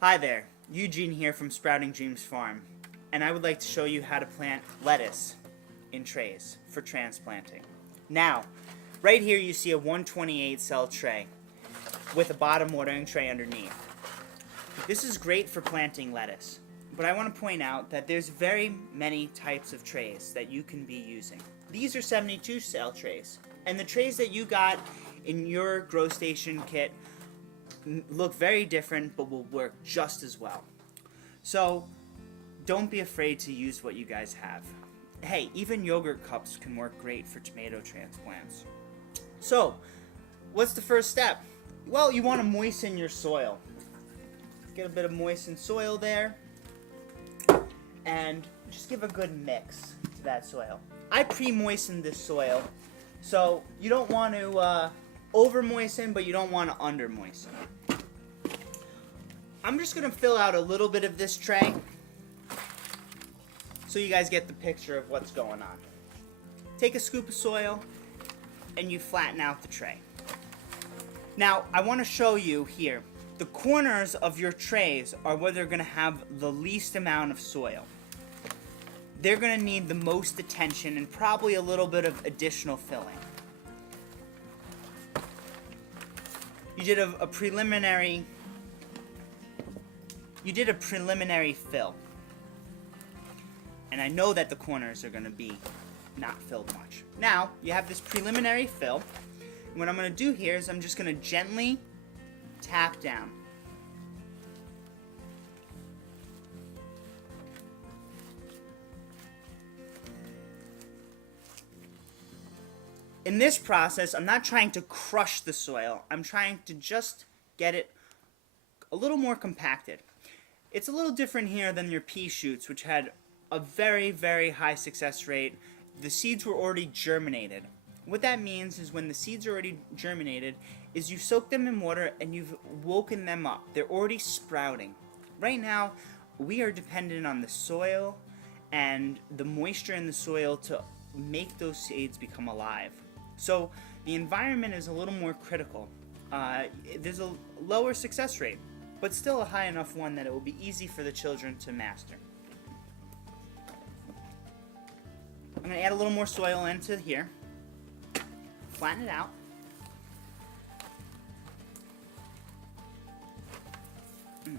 Hi there, Eugene here from Sprouting Dreams Farm, and I would like to show you how to plant lettuce in trays for transplanting. Now, right here you see a 128 cell tray with a bottom watering tray underneath. This is great for planting lettuce, but I want to point out that there's very many types of trays that you can be using. These are 72 cell trays, and the trays that you got in your grow station kit look very different but will work just as well. So don't be afraid to use what you guys have. Hey, even yogurt cups can work great for tomato transplants. So what's the first step? Well, you want to moisten your soil. Get a bit of moistened soil there and just give a good mix to that soil. I pre-moistened this soil, so you don't want to over moisten, but you don't want to under moisten. I'm just going to fill out a little bit of this tray so you guys get the picture of what's going on. Take a scoop of soil and you flatten out the tray. Now, I want to show you here, the corners of your trays are where they're going to have the least amount of soil. They're going to need the most attention and probably a little bit of additional filling. You did a preliminary fill. And I know that the corners are going to be not filled much. Now, you have this preliminary fill. And what I'm going to do here is I'm just going to gently tap down. In this process, I'm not trying to crush the soil. I'm trying to just get it a little more compacted. It's a little different here than your pea shoots, which had a very, very high success rate. The seeds were already germinated. What that means is when the seeds are already germinated, is you soak them in water and you've woken them up. They're already sprouting. Right now, we are dependent on the soil and the moisture in the soil to make those seeds become alive. So the environment is a little more critical. There's a lower success rate, but still a high enough one that it will be easy for the children to master. I'm going to add a little more soil into here. Flatten it out. I'm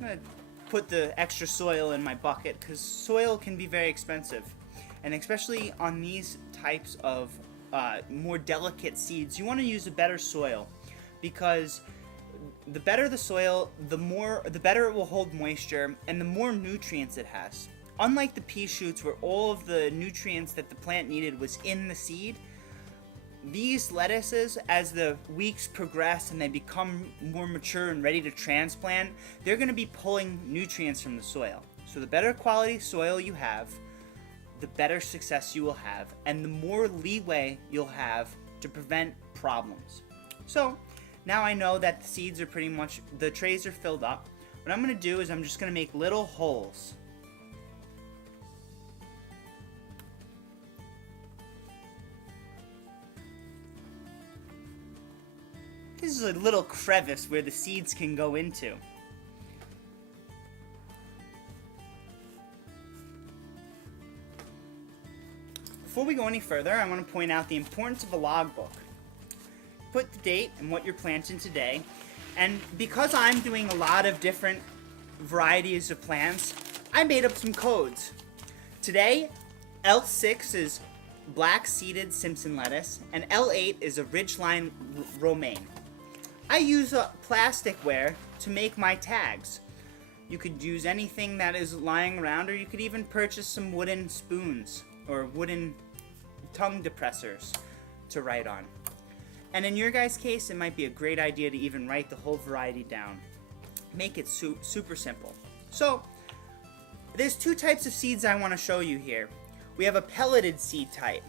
going to put the extra soil in my bucket because soil can be very expensive. And especially on these types of more delicate seeds, you want to use a better soil because the better the soil, the better it will hold moisture and the more nutrients it has. Unlike the pea shoots where all of the nutrients that the plant needed was in the seed, these lettuces, as the weeks progress and they become more mature and ready to transplant, they're going to be pulling nutrients from the soil. So the better quality soil you have, the better success you will have, and the more leeway you'll have to prevent problems. So now I know that the seeds are pretty much, the trays are filled up. What I'm going to do is I'm just going to make little holes. This is a little crevice where the seeds can go into. Before we go any further, I want to point out the importance of a logbook. Put the date and what you're planting today, and because I'm doing a lot of different varieties of plants, I made up some codes. Today, L6 is black seeded Simpson lettuce, and L8 is a ridgeline romaine. I use plasticware to make my tags. You could use anything that is lying around, or you could even purchase some wooden spoons or wooden tongue depressors to write on. And in your guys' case, it might be a great idea to even write the whole variety down. Make it super simple. So, there's two types of seeds I want to show you here. We have a pelleted seed type.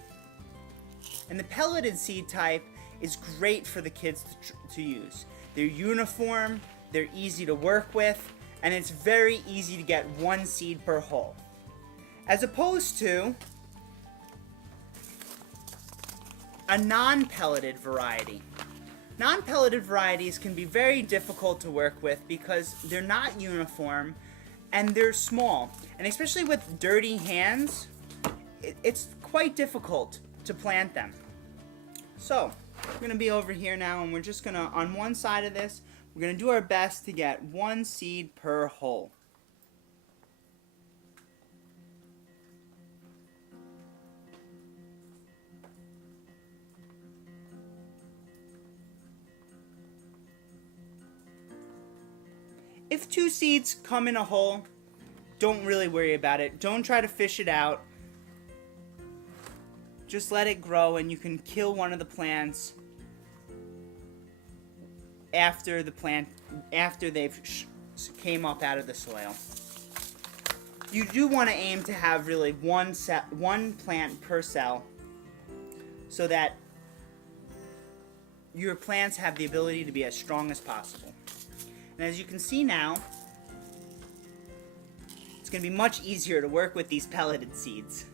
And the pelleted seed type is great for the kids to use. They're uniform, they're easy to work with, and it's very easy to get one seed per hole. As opposed to a non-pelleted variety. Non-pelleted varieties can be very difficult to work with because they're not uniform and they're small. And especially with dirty hands, it's quite difficult to plant them. So, we're going to be over here now, and we're just going to, on one side of this, we're going to do our best to get one seed per hole. If 2 seeds come in a hole, don't really worry about it. Don't try to fish it out. Just let it grow, and you can kill one of the plants after they've came up out of the soil. You do want to aim to have really one plant per cell, so that your plants have the ability to be as strong as possible. And as you can see now, it's going to be much easier to work with these pelleted seeds.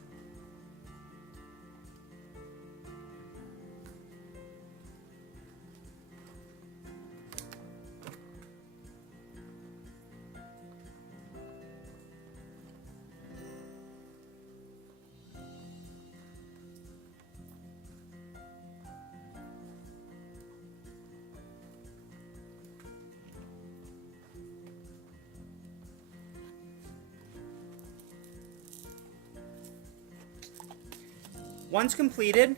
Once completed,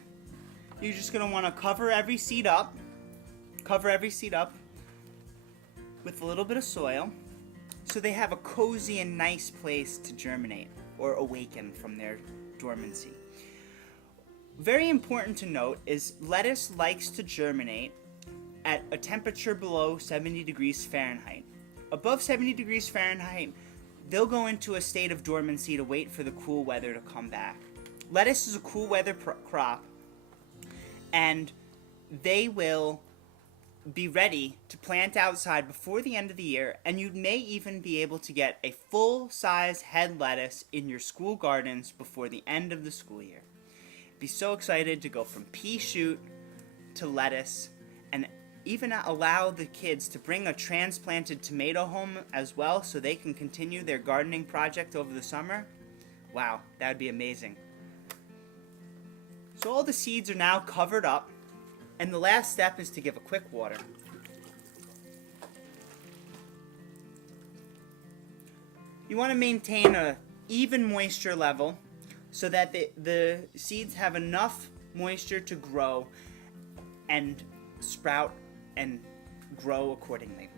you're just going to want to cover every seed up with a little bit of soil so they have a cozy and nice place to germinate or awaken from their dormancy. Very important to note is lettuce likes to germinate at a temperature below 70 degrees Fahrenheit. Above 70 degrees Fahrenheit, they'll go into a state of dormancy to wait for the cool weather to come back. Lettuce is a cool weather crop, and they will be ready to plant outside before the end of the year, and you may even be able to get a full-size head lettuce in your school gardens before the end of the school year. Be so excited to go from pea shoot to lettuce, and even allow the kids to bring a transplanted tomato home as well so they can continue their gardening project over the summer. Wow, that would be amazing. So all the seeds are now covered up, and the last step is to give a quick water. You want to maintain an even moisture level so that the seeds have enough moisture to grow and sprout and grow accordingly.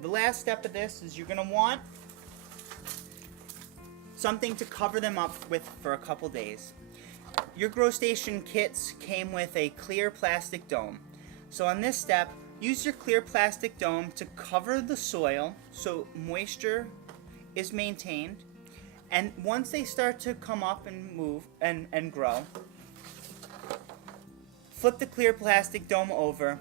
The last step of this is you're going to want something to cover them up with for a couple days. Your Grow Station kits came with a clear plastic dome. So on this step, use your clear plastic dome to cover the soil so moisture is maintained. And once they start to come up and move and grow, flip the clear plastic dome over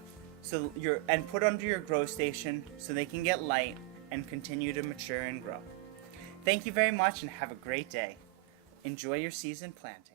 and put under your Grow Station so they can get light and continue to mature and grow. Thank you very much and have a great day. Enjoy your season planting.